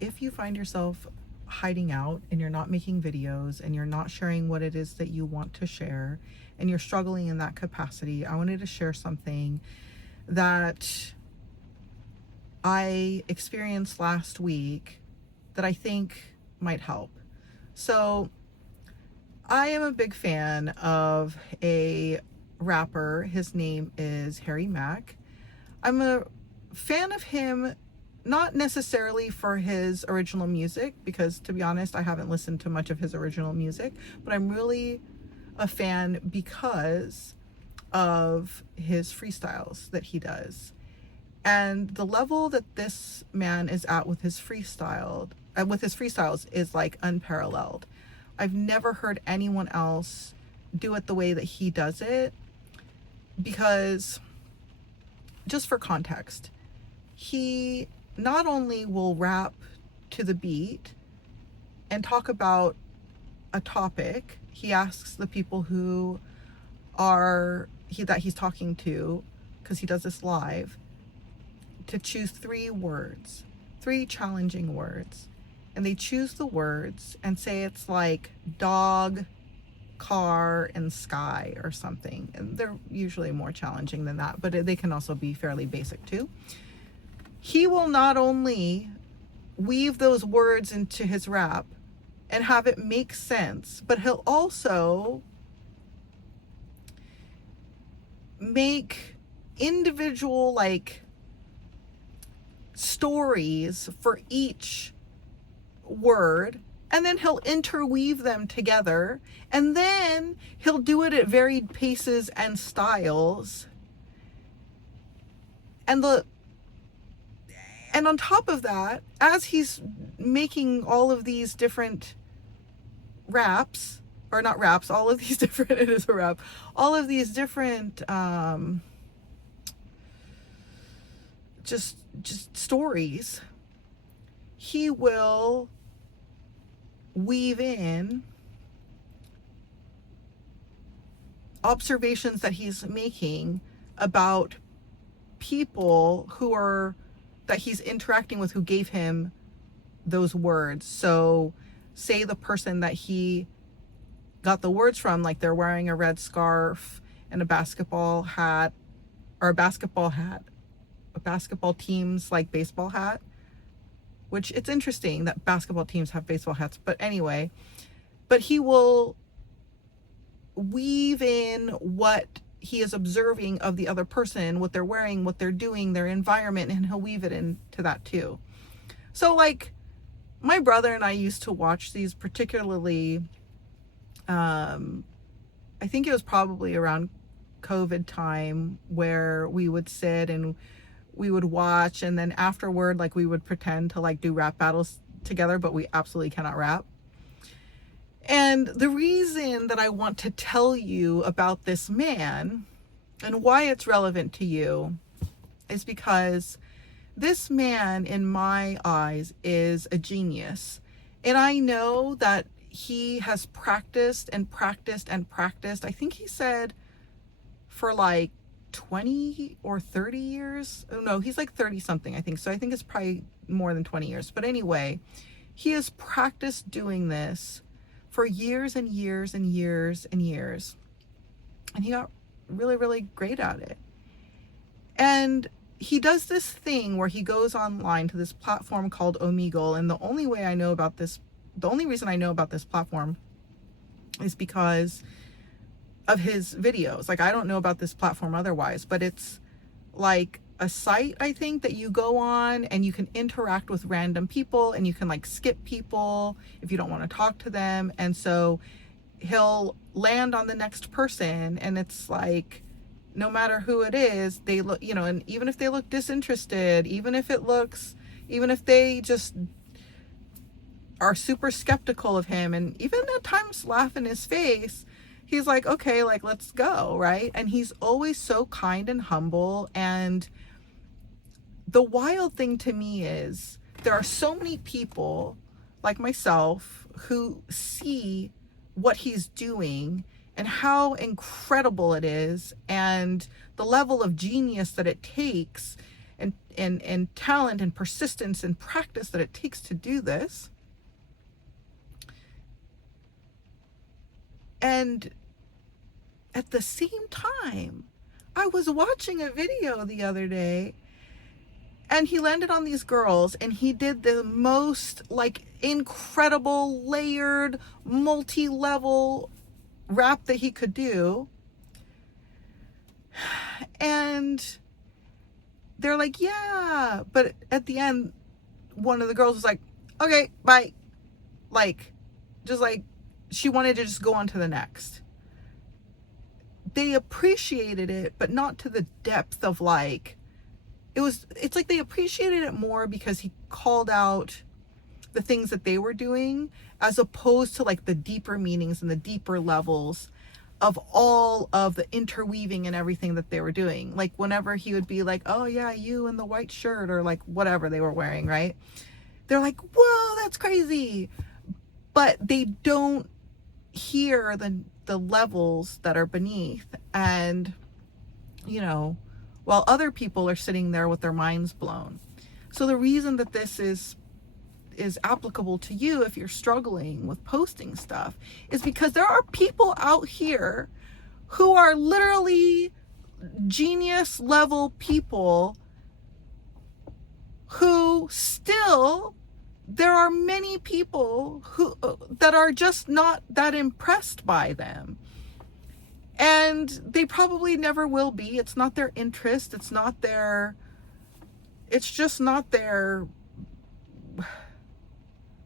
if you find yourself hiding out and you're not making videos and you're not sharing what it is that you want to share and you're struggling in that capacity, I wanted to share something that I experienced last week that I think might help. So I am a big fan of a rapper. His name is Harry Mack. I'm a fan of him, not necessarily for his original music, because to be honest, I haven't listened to much of his original music, but I'm really a fan because of his freestyles that he does. And the level that this man is at with his freestyles is like unparalleled. I've never heard anyone else do it the way that he does it, because just for context, he not only will rap to the beat and talk about a topic, he asks the people who that he's talking to, because he does this live, to choose 3 words, 3 challenging words. And they choose the words and say it's like dog, car, and sky or something. And they're usually more challenging than that, but they can also be fairly basic too. He will not only weave those words into his rap and have it make sense, but he'll also make individual like stories for each word, and then he'll interweave them together, and then he'll do it at varied paces and styles. And on top of that, as he's making all of these different raps, or not raps, all of these different, it is a rap, all of these different just stories, he will weave in observations that he's making about people that he's interacting with, who gave him those words. So say the person that he got the words from, like they're wearing a red scarf and a basketball hat, or a basketball team's like baseball hat, which it's interesting that basketball teams have baseball hats, but anyway, but he will weave in what he is observing of the other person, what they're wearing, what they're doing, their environment, and he'll weave it into that too. So like my brother and I used to watch these, particularly I think it was probably around COVID time, where we would sit and we would watch, and then afterward, like we would pretend to like do rap battles together, but we absolutely cannot rap. And the reason that I want to tell you about this man and why it's relevant to you is because this man, in my eyes, is a genius. And I know that he has practiced and practiced and practiced. I think he said for like 20 or 30 years. Oh no, he's like 30 something, I think. So I think it's probably more than 20 years. But anyway, he has practiced doing this for years and years and years and years. And he got really, really great at it. And he does this thing where he goes online to this platform called Omegle. And the only reason I know about this platform is because of his videos. Like, I don't know about this platform otherwise, but it's like a site, I think, that you go on and you can interact with random people, and you can like skip people if you don't want to talk to them. And so he'll land on the next person, and it's like, no matter who it is, they look, and even if they look disinterested, even if they just are super skeptical of him, and even at times laugh in his face, he's like, okay, like, let's go, right? And he's always so kind and humble. And the wild thing to me is there are so many people like myself who see what he's doing and how incredible it is, and the level of genius that it takes, and talent and persistence and practice that it takes to do this. And at the same time, I was watching a video the other day, and he landed on these girls, and he did the most like incredible layered multi-level rap that he could do. And they're like, yeah, but at the end, one of the girls was like, okay, bye. Like, just like, she wanted to just go on to the next. They appreciated it, but not to the depth of like, it's like they appreciated it more because he called out the things that they were doing, as opposed to like the deeper meanings and the deeper levels of all of the interweaving and everything that they were doing. Like whenever he would be like, oh yeah, you in the white shirt, or like whatever they were wearing, right? They're like, whoa, that's crazy. But they don't hear the levels that are beneath. And, you know, while other people are sitting there with their minds blown. So the reason that this is applicable to you if you're struggling with posting stuff is because there are people out here who are literally genius level people who still, there are many people who that are just not that impressed by them, and they probably never will be. It's not their interest, it's just not their,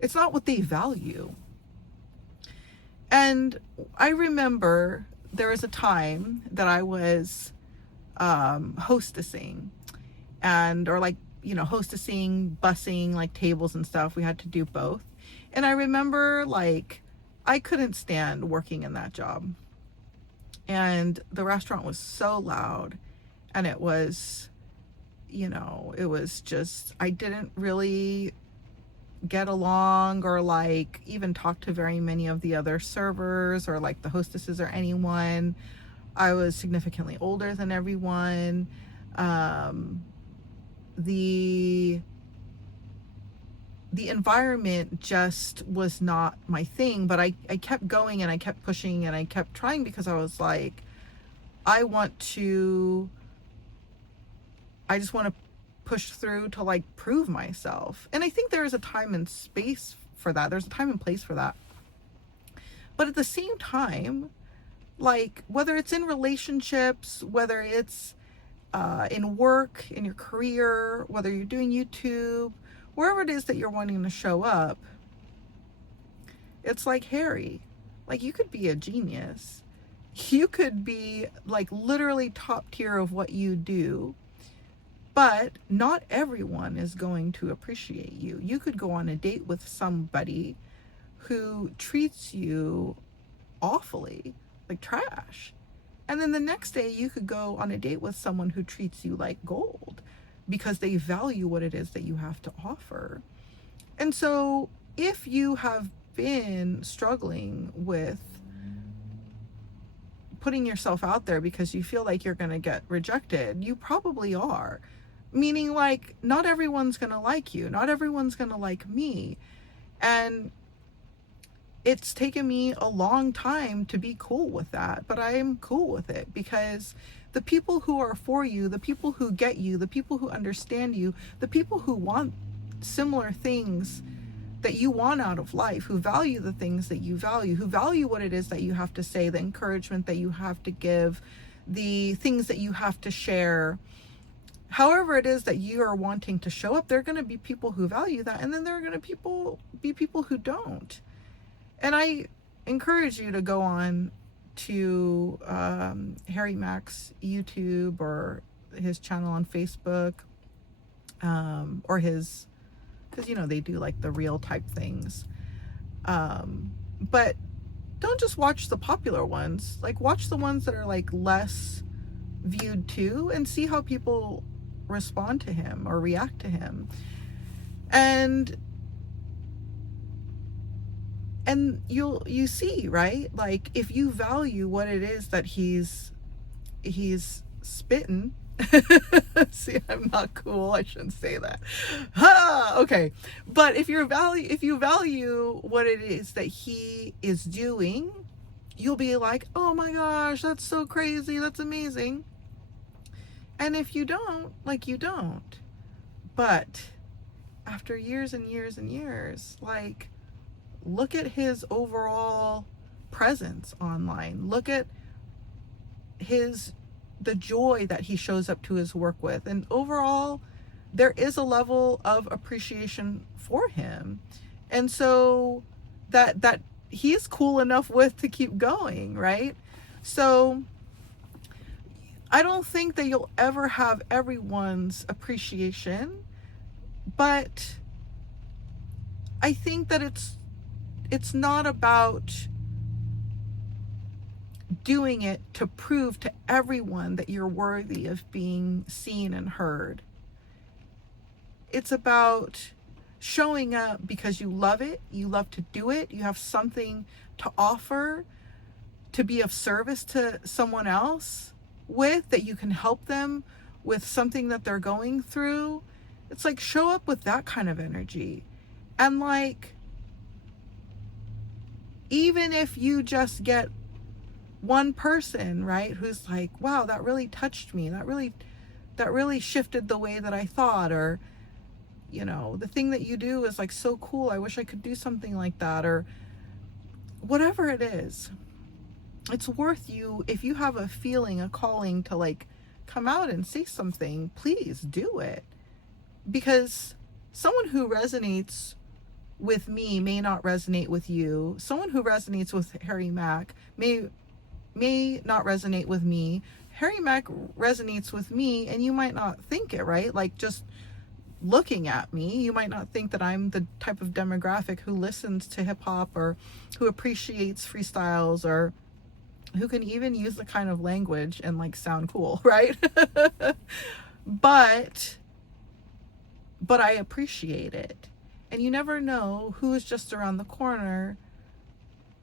it's not what they value. And I remember there was a time that I was hostessing, or like, you know, hostessing, bussing like tables and stuff. We had to do both. And I remember like I couldn't stand working in that job. And the restaurant was so loud, and it was, you know, it was just, I didn't really get along or like even talk to very many of the other servers or like the hostesses or anyone. I was significantly older than everyone. The environment just was not my thing, but I kept going and I kept pushing and I kept trying because I was like, I just want to push through to like prove myself. And I think there is a time and space for that. There's a time and place for that. But at the same time, like whether it's in relationships, whether it's in work, in your career, whether you're doing YouTube, wherever it is that you're wanting to show up, it's like Harry. Like you could be a genius. You could be like literally top tier of what you do, but not everyone is going to appreciate you. You could go on a date with somebody who treats you awfully, like trash. And then the next day you could go on a date with someone who treats you like gold because they value what it is that you have to offer. And so if you have been struggling with putting yourself out there because you feel like you're going to get rejected, you probably are. Meaning like not everyone's going to like you. Not everyone's going to like me. And it's taken me a long time to be cool with that, but I am cool with it because the people who are for you, the people who get you, the people who understand you, the people who want similar things that you want out of life, who value the things that you value, who value what it is that you have to say, the encouragement that you have to give, the things that you have to share, however it is that you are wanting to show up, there are going to be people who value that, and then there are going to be people who don't. And I encourage you to go on to Harry Mack's YouTube or his channel on Facebook, or his, because you know they do like the real type things, but don't just watch the popular ones. Like watch the ones that are like less viewed too, and see how people respond to him or react to him. And you see, right? Like if you value what it is that he's spitting, See, I'm not cool. I shouldn't say that. Okay. But if you value what it is that he is doing, you'll be like, oh my gosh, that's so crazy. That's amazing. And if you don't, like, you don't. But after years and years and years, like, look at his overall presence online. Look at the joy that he shows up to his work with. And overall, there is a level of appreciation for him. And so that he's cool enough with to keep going, right? So I don't think that you'll ever have everyone's appreciation, but I think that it's not about doing it to prove to everyone that you're worthy of being seen and heard. It's about showing up because you love it, you love to do it, you have something to offer, to be of service to someone else with, that you can help them with something that they're going through. It's like, show up with that kind of energy. And like, even if you just get one person, right, who's like, wow, that really touched me, that really shifted the way that I thought, or, you know, the thing that you do is like so cool, I wish I could do something like that, or whatever it is, it's worth you. If you have a feeling, a calling to like come out and say something, please do it. Because someone who resonates with me may not resonate with you. Someone who resonates with Harry Mack may not resonate with me. Harry Mack resonates with me, and you might not think it, right? Like, just looking at me, you might not think that I'm the type of demographic who listens to hip hop, or who appreciates freestyles, or who can even use the kind of language and like sound cool, right? but I appreciate it. And you never know who is just around the corner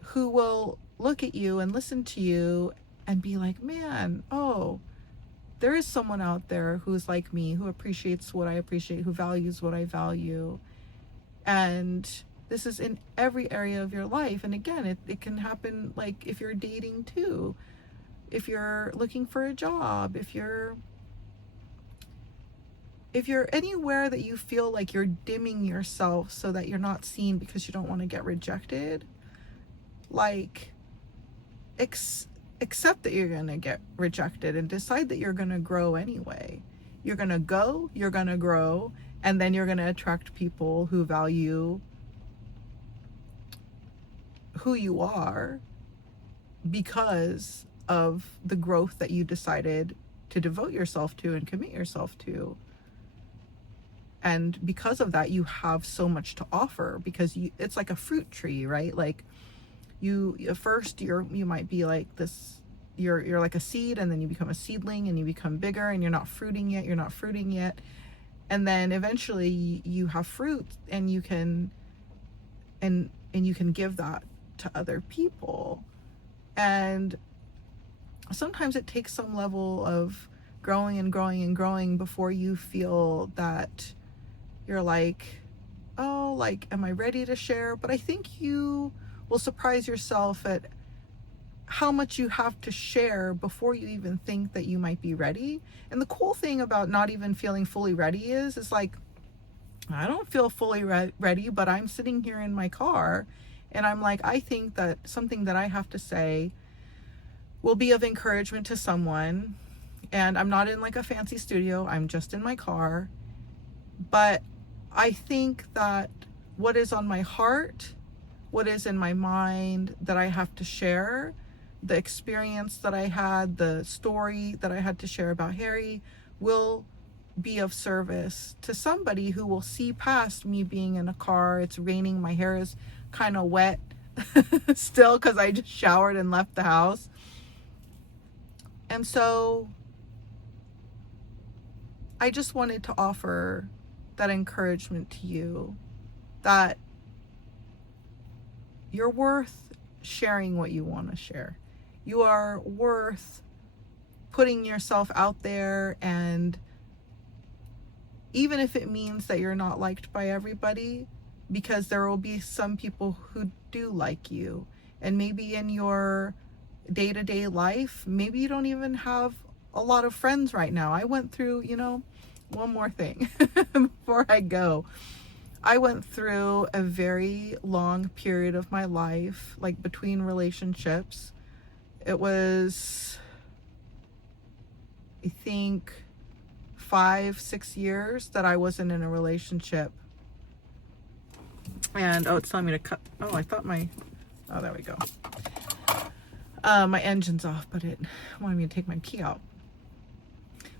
who will look at you and listen to you and be like, man, oh, there is someone out there who's like me, who appreciates what I appreciate, who values what I value. And this is in every area of your life. And again, it can happen like if you're dating too, if you're looking for a job, if you're anywhere that you feel like you're dimming yourself so that you're not seen because you don't want to get rejected, like, accept that you're going to get rejected and decide that you're going to grow anyway. You're going to go, you're going to grow, and then you're going to attract people who value who you are because of the growth that you decided to devote yourself to and commit yourself to. And because of that, you have so much to offer, because it's like a fruit tree, right? Like, you first you might be like this, you're like a seed, and then you become a seedling, and you become bigger, and you're not fruiting yet, and then eventually you have fruit, and you can give that to other people. And sometimes it takes some level of growing and growing and growing before you feel that you're like, oh, like, am I ready to share? But I think you will surprise yourself at how much you have to share before you even think that you might be ready. And the cool thing about not even feeling fully ready is like, I don't feel fully ready, but I'm sitting here in my car, and I'm like, I think that something that I have to say will be of encouragement to someone. And I'm not in like a fancy studio, I'm just in my car. But I think that what is on my heart, what is in my mind that I have to share, the experience that I had, the story that I had to share about Harry, will be of service to somebody who will see past me being in a car. It's raining, my hair is kind of wet still because I just showered and left the house. And so I just wanted to offer that encouragement to you, that you're worth sharing what you want to share. You are worth putting yourself out there, and even if it means that you're not liked by everybody, because there will be some people who do like you, and maybe in your day-to-day life, maybe you don't even have a lot of friends right now. I went through, one more thing before I go. I went through a very long period of my life, like between relationships. It was, I think, 5-6 years that I wasn't in a relationship. And it's telling me to cut. I thought there we go. My engine's off, but it wanted me to take my key out.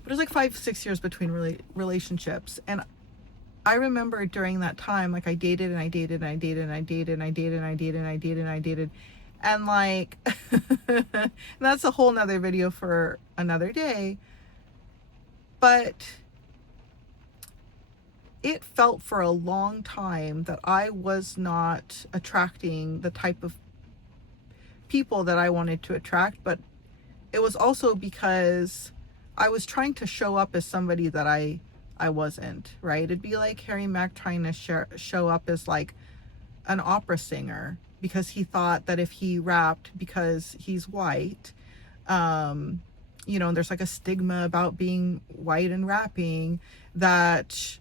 But it was like 5-6 years between relationships. And I remember during that time, like I dated and I dated and I dated and I dated and I dated and I dated and I dated and I dated. And like, and that's a whole nother video for another day. But it felt for a long time that I was not attracting the type of people that I wanted to attract. But it was also because I was trying to show up as somebody that I wasn't, right? It'd be like Harry Mack trying to show up as like an opera singer because he thought that if he rapped because he's white, and there's like a stigma about being white and rapping, that,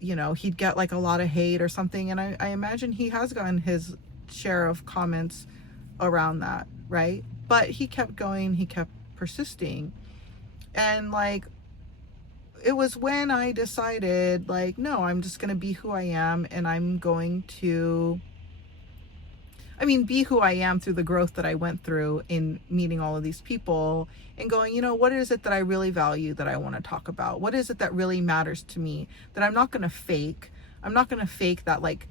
he'd get like a lot of hate or something. And I imagine he has gotten his share of comments around that, right? But he kept going, he kept persisting. And like, it was when I decided, like, no, I'm just going to be who I am, and I'm going to, be who I am through the growth that I went through in meeting all of these people and going, what is it that I really value that I want to talk about? What is it that really matters to me that I'm not going to fake? I'm not going to fake that, like,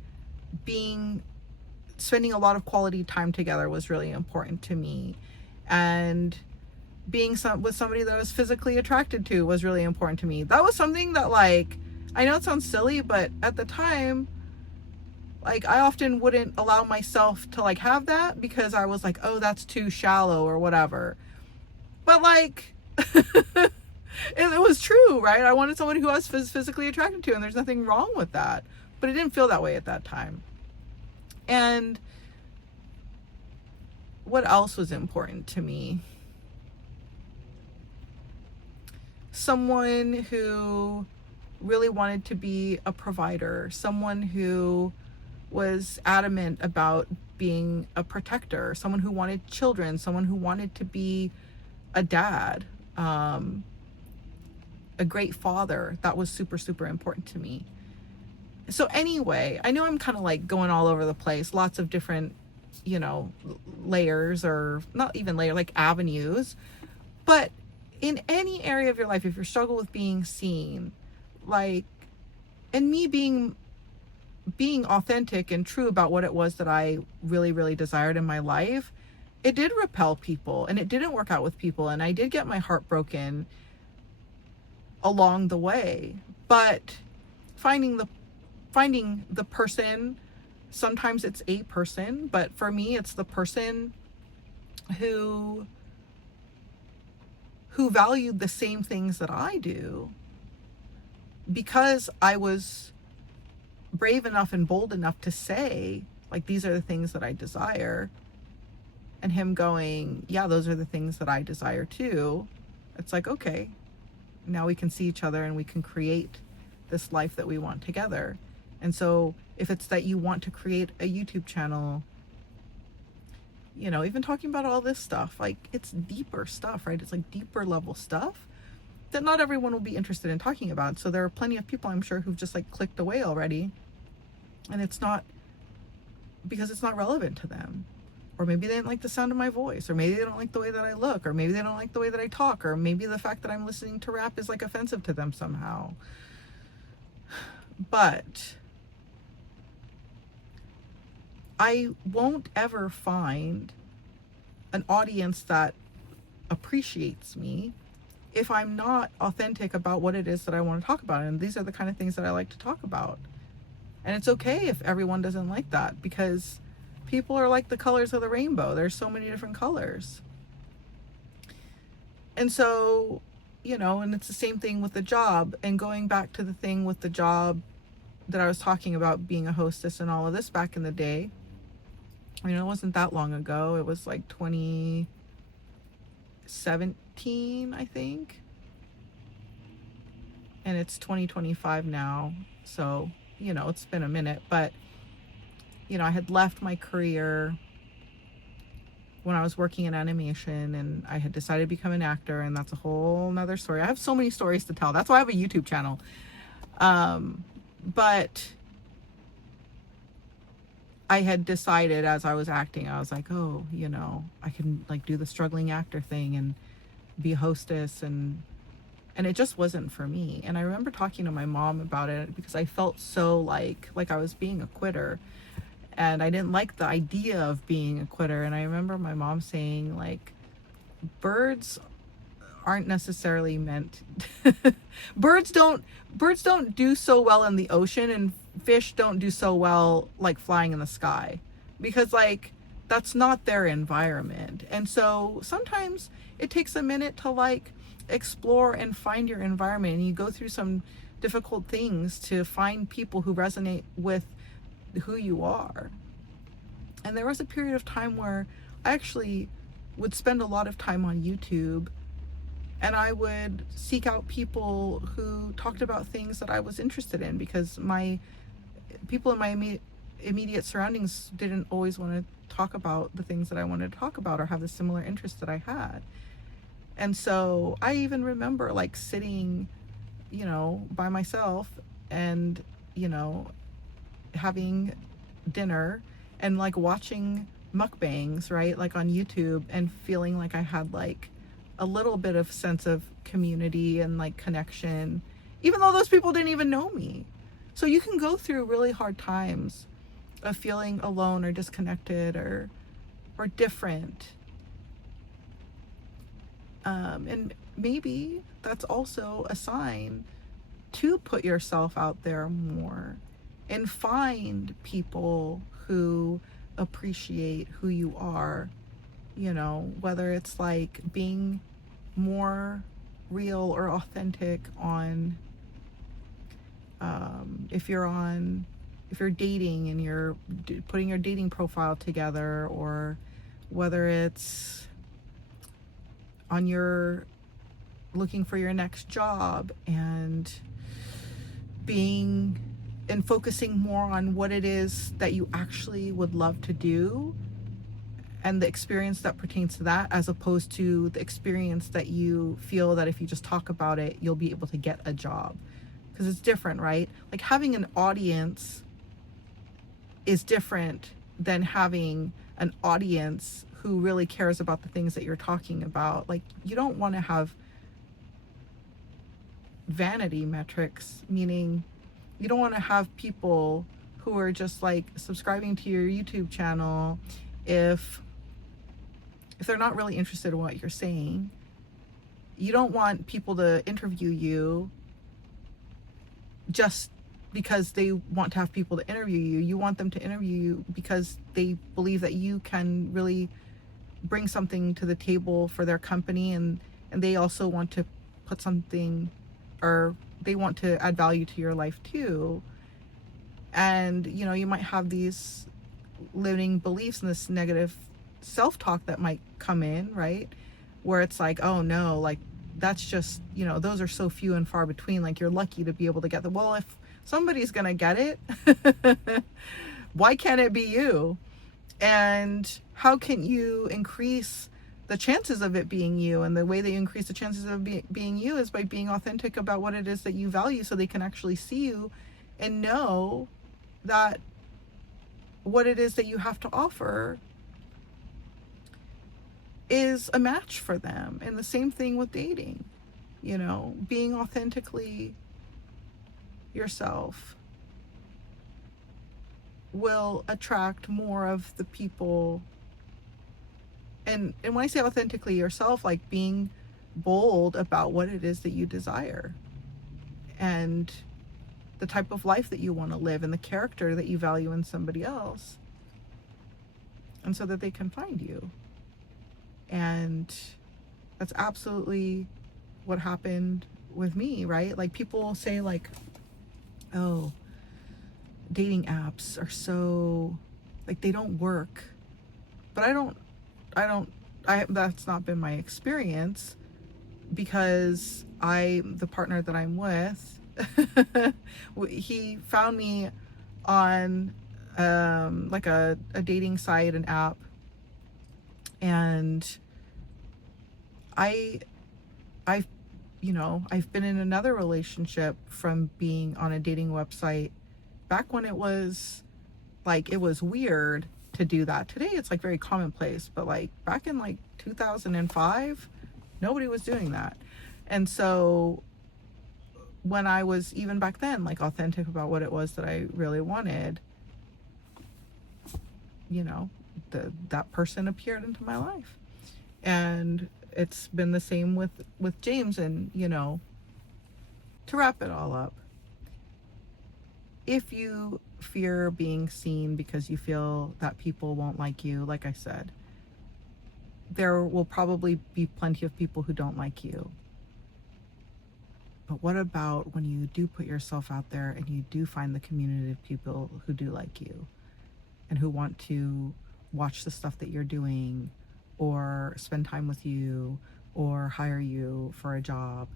spending a lot of quality time together was really important to me. And being with somebody that I was physically attracted to was really important to me. That was something that, like, I know it sounds silly, but at the time, like, I often wouldn't allow myself to, like, have that because I was like, oh, that's too shallow or whatever. But, like, it was true, right? I wanted someone who I was physically attracted to, and there's nothing wrong with that. But it didn't feel that way at that time. And what else was important to me? Someone who really wanted to be a provider, someone who was adamant about being a protector, someone who wanted children, someone who wanted to be a dad, a great father. That was super, super important to me. So anyway, I know I'm kind of like going all over the place, lots of different, layers, or not even layers, like avenues. But in any area of your life, if you struggle with being seen, like, and me being authentic and true about what it was that I really, really desired in my life, it did repel people, and it didn't work out with people, and I did get my heart broken along the way. But finding the person, sometimes it's a person, but for me, it's the person who valued the same things that I do, because I was brave enough and bold enough to say, like, these are the things that I desire, and him going, yeah, those are the things that I desire too. It's like, okay, now we can see each other and we can create this life that we want together. And so if it's that you want to create a YouTube channel, even talking about all this stuff, like, it's deeper stuff, right? It's like deeper level stuff that not everyone will be interested in talking about. So there are plenty of people, I'm sure, who've just like clicked away already, and it's not because it's not relevant to them. Or maybe they didn't like the sound of my voice, or maybe they don't like the way that I look, or maybe they don't like the way that I talk, or maybe the fact that I'm listening to rap is like offensive to them somehow. But I won't ever find an audience that appreciates me if I'm not authentic about what it is that I want to talk about. And these are the kind of things that I like to talk about. And it's okay if everyone doesn't like that, because people are like the colors of the rainbow. There's so many different colors. And so, and it's the same thing with the job, and going back to the thing with the job that I was talking about, being a hostess and all of this back in the day. It wasn't that long ago. It was like 2017, I think. And it's 2025 now. So, it's been a minute. But, I had left my career when I was working in animation, and I had decided to become an actor, and that's a whole nother story. I have so many stories to tell. That's why I have a YouTube channel. But I had decided as I was acting, I was like, oh, I can like do the struggling actor thing and be a hostess, and it just wasn't for me. And I remember talking to my mom about it because I felt so like I was being a quitter, and I didn't like the idea of being a quitter. And I remember my mom saying, like, birds aren't necessarily meant birds don't do so well in the ocean, and fish don't do so well like flying in the sky, because like that's not their environment. And so sometimes it takes a minute to like explore and find your environment, and you go through some difficult things to find people who resonate with who you are. And there was a period of time where I actually would spend a lot of time on YouTube, and I would seek out people who talked about things that I was interested in, because my people in my immediate surroundings didn't always want to talk about the things that I wanted to talk about or have the similar interests that I had. And so I even remember like sitting, by myself and, having dinner and like watching mukbangs, right? Like on YouTube, and feeling like I had like a little bit of sense of community and like connection, even though those people didn't even know me. So you can go through really hard times of feeling alone or disconnected or different. And maybe that's also a sign to put yourself out there more and find people who appreciate who you are, whether it's like being more real or authentic on, if you're dating and you're putting your dating profile together, or whether it's on your looking for your next job and focusing more on what it is that you actually would love to do and the experience that pertains to that, as opposed to the experience that you feel that if you just talk about it, you'll be able to get a job. Because it's different, right? Like having an audience is different than having an audience who really cares about the things that you're talking about. Like, you don't want to have vanity metrics, meaning you don't want to have people who are just like subscribing to your YouTube channel if they're not really interested in what you're saying. You don't want people to interview you just because they want to have people to interview you. You want them to interview you because they believe that you can really bring something to the table for their company, and they also want to put something, or they want to add value to your life too. And you might have these limiting beliefs and this negative self-talk that might come in, right, where it's like, oh no, like that's just, those are so few and far between, like you're lucky to be able to get them. Well, if somebody's gonna get it, why can't it be you? And how can you increase the chances of it being you? And the way that you increase the chances of being you is by being authentic about what it is that you value, so they can actually see you and know that what it is that you have to offer is a match for them. And the same thing with dating, being authentically yourself will attract more of the people. And when I say authentically yourself, like being bold about what it is that you desire and the type of life that you want to live and the character that you value in somebody else, and so that they can find you. And That's absolutely what happened with me, right? Like people say like, oh, dating apps are so, like, they don't work. But that's not been my experience, because the partner that I'm with, he found me on like a dating site, an app, and I I've I've been in another relationship from being on a dating website back when it was like, it was weird to do that. Today it's like very commonplace, but like back in like 2005, nobody was doing that. And so when I was, even back then, like authentic about what it was that I really wanted, you know, that person appeared into my life. And it's been the same with James. And to wrap it all up, if you fear being seen because you feel that people won't like you, like I said, there will probably be plenty of people who don't like you. But what about when you do put yourself out there and you do find the community of people who do like you and who want to watch the stuff that you're doing, or spend time with you, or hire you for a job?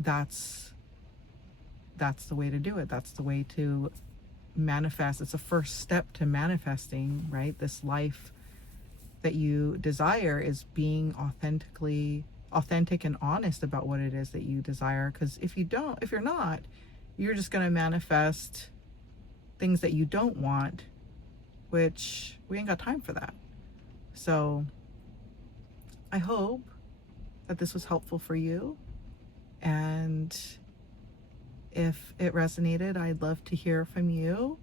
That's the way to do it. That's the way to manifest. It's a first step to manifesting, right? This life that you desire is being authentic and honest about what it is that you desire. Because if you're not, you're just going to manifest things that you don't want, which we ain't got time for that. So I hope that this was helpful for you, and if it resonated, I'd love to hear from you.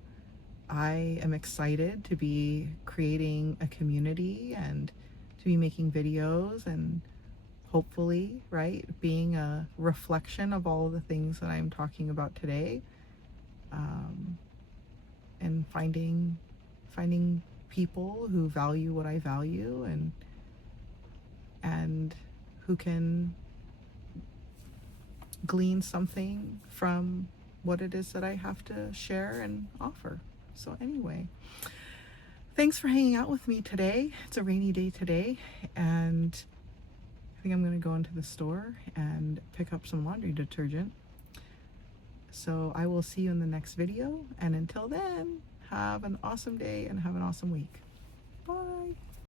I am excited to be creating a community and to be making videos, and hopefully, right, being a reflection of all of the things that I'm talking about today, and finding people who value what I value, and who can glean something from what it is that I have to share and offer. So anyway, thanks for hanging out with me today. It's a rainy day today, and I think I'm going to go into the store and pick up some laundry detergent. So I will see you in the next video, and until then, have an awesome day and have an awesome week. Bye.